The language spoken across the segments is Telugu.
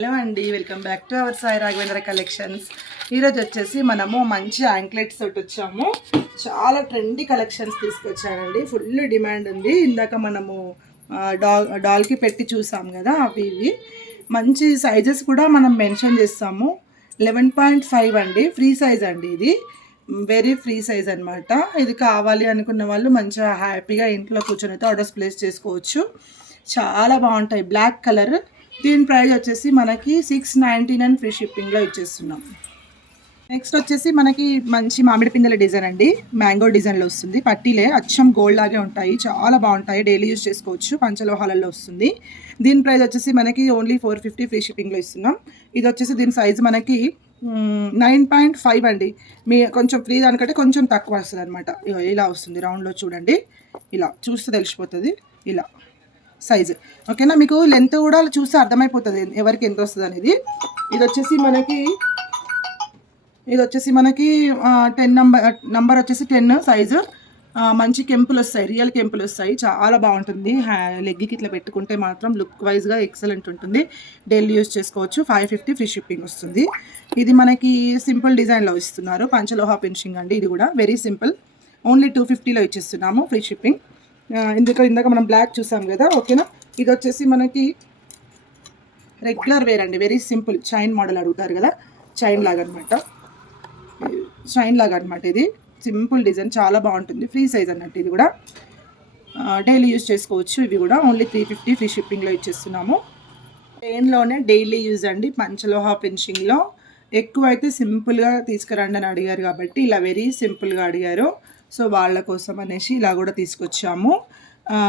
హలో అండి welcome back to our Sai Raghavendra collections ఈరోజు వచ్చేసి మనము మంచి యాంక్లెట్స్ తోటి వచ్చాము. చాలా ట్రెండీ కలెక్షన్స్ తీసుకొచ్చానండి ఫుల్ డిమాండ్ ఉంది. ఇందాక మనము డాల్ డాల్కి పెట్టి చూసాం కదా అవి ఇవి. మంచి సైజెస్ కూడా మనం మెన్షన్ చేస్తాము. లెవెన్ పాయింట్ ఫైవ్ అండి. ఫ్రీ సైజ్ అండి ఇది. వెరీ ఫ్రీ సైజ్ అన్నమాట. ఇది కావాలి అనుకున్న వాళ్ళు మంచిగా హ్యాపీగా ఇంట్లో కూర్చొని అయితే ఆర్డర్స్ ప్లేస్ చేసుకోవచ్చు. చాలా బాగుంటాయి. బ్లాక్ కలర్ దీని ప్రైస్ వచ్చేసి మనకి సిక్స్ నైంటీ నైన్ ఫ్రీ షిప్పింగ్లో ఇచ్చేస్తున్నాం. నెక్స్ట్ వచ్చేసి మనకి మంచి మామిడి పిందెల డిజైన్ అండి. మ్యాంగో డిజైన్లో వస్తుంది. పట్టీలే అచ్చం గోల్డ్ లాగే ఉంటాయి. చాలా బాగుంటాయి. డైలీ యూజ్ చేసుకోవచ్చు. పంచలోహాలలో వస్తుంది. దీని ప్రైస్ వచ్చేసి మనకి ఓన్లీ ఫోర్ ఫిఫ్టీ ఫ్రీ షిప్పింగ్లో ఇస్తున్నాం. ఇది వచ్చేసి దీని సైజ్ మనకి నైన్ పాయింట్ ఫైవ్ అండి. మీ కొంచెం ఫ్రీ దానికంటే కొంచెం తక్కువ వస్తుంది అనమాట ఇలా వస్తుంది. రౌండ్లో చూడండి. ఇలా చూస్తే తెలిసిపోతుంది. ఇలా. సైజు. ఓకేనా? మీకు లెంత్ కూడా చూస్తే అర్థమైపోతుంది ఎవరికి ఎంత వస్తుంది అనేది. ఇది వచ్చేసి మనకి ఇది వచ్చేసి మనకి టెన్ నంబర్ నంబర్ వచ్చేసి టెన్ సైజు. మంచి కెంపులు వస్తాయి. రియల్ కెంపులు వస్తాయి. చాలా బాగుంటుంది. హ్యా- లెగ్కి ఇట్లా పెట్టుకుంటే మాత్రం లుక్ వైజ్గా ఎక్సలెంట్ ఉంటుంది. డైలీ యూస్ చేసుకోవచ్చు. ఫైవ్ ఫిఫ్టీ ఫ్రీ షిప్పింగ్ వస్తుంది. ఇది మనకి సింపుల్ డిజైన్లో ఇస్తున్నారు. పంచలోహ ఫినిషింగ్ అండి. ఇది కూడా వెరీ సింపుల్. ఓన్లీ టూ ఫిఫ్టీలో ఇచ్చేస్తున్నాము. Free shipping. ఇందులో ఇందాక మనం బ్లాక్ చూసాం కదా ఓకేనా? ఇది వచ్చేసి మనకి రెగ్యులర్ వేర్ అండి. వెరీ సింపుల్ చైన్ మోడల్ అడుగుతారు కదా? చైన్ లాగా అనమాట చైన్ లాగా అనమాట ఇది. సింపుల్ డిజైన్ చాలా బాగుంటుంది. ఫ్రీ సైజ్ అన్నట్టు ఇది కూడా. డైలీ యూజ్ చేసుకోవచ్చు. ఇవి కూడా ఓన్లీ త్రీ ఫిఫ్టీ ఫ్రీ షిప్పింగ్లో ఇచ్చేస్తున్నాము. ట్రైన్లోనే డైలీ యూజ్ అండి. పంచలోహా ఫినిషింగ్లో ఎక్కువ అయితే సింపుల్గా తీసుకురండి అని అడిగారు కాబట్టి ఇలా వెరీ సింపుల్గా అడిగారు. సో వాళ్ళ కోసం అనేసి ఇలా కూడా తీసుకొచ్చాము.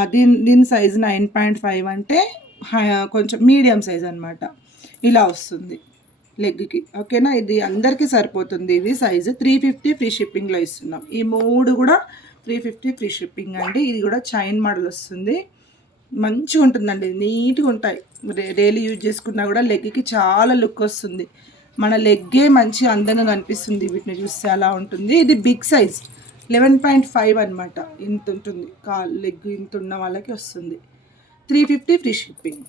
దీని దీని సైజ్ నైన్ పాయింట్ ఫైవ్ అంటే హై- కొంచెం మీడియం సైజ్ అనమాట ఇలా వస్తుంది లెగ్కి. ఓకేనా? ఇది అందరికీ సరిపోతుంది. ఇది సైజు త్రీ ఫిఫ్టీ ఫ్రీ షిప్పింగ్లో ఇస్తున్నాం. ఈ మూడు కూడా త్రీ ఫిఫ్టీ ఫ్రీ షిప్పింగ్ అండి. ఇది కూడా చైన్ మోడల్ వస్తుంది. మంచిగా ఉంటుందండి. నీట్గా ఉంటాయి. డైలీ యూజ్ చేసుకున్నా కూడా లెగ్కి చాలా లుక్ వస్తుంది. మన లెగ్గే మంచి అందంగా కనిపిస్తుంది వీటిని చూస్తే అలా ఉంటుంది. ఇది big size. Eleven point five అనమాట ఇంత ఉంటుంది. కాల్ లెగ్ ఇంత ఉన్న వాళ్ళకి వస్తుంది. Three fifty free shipping.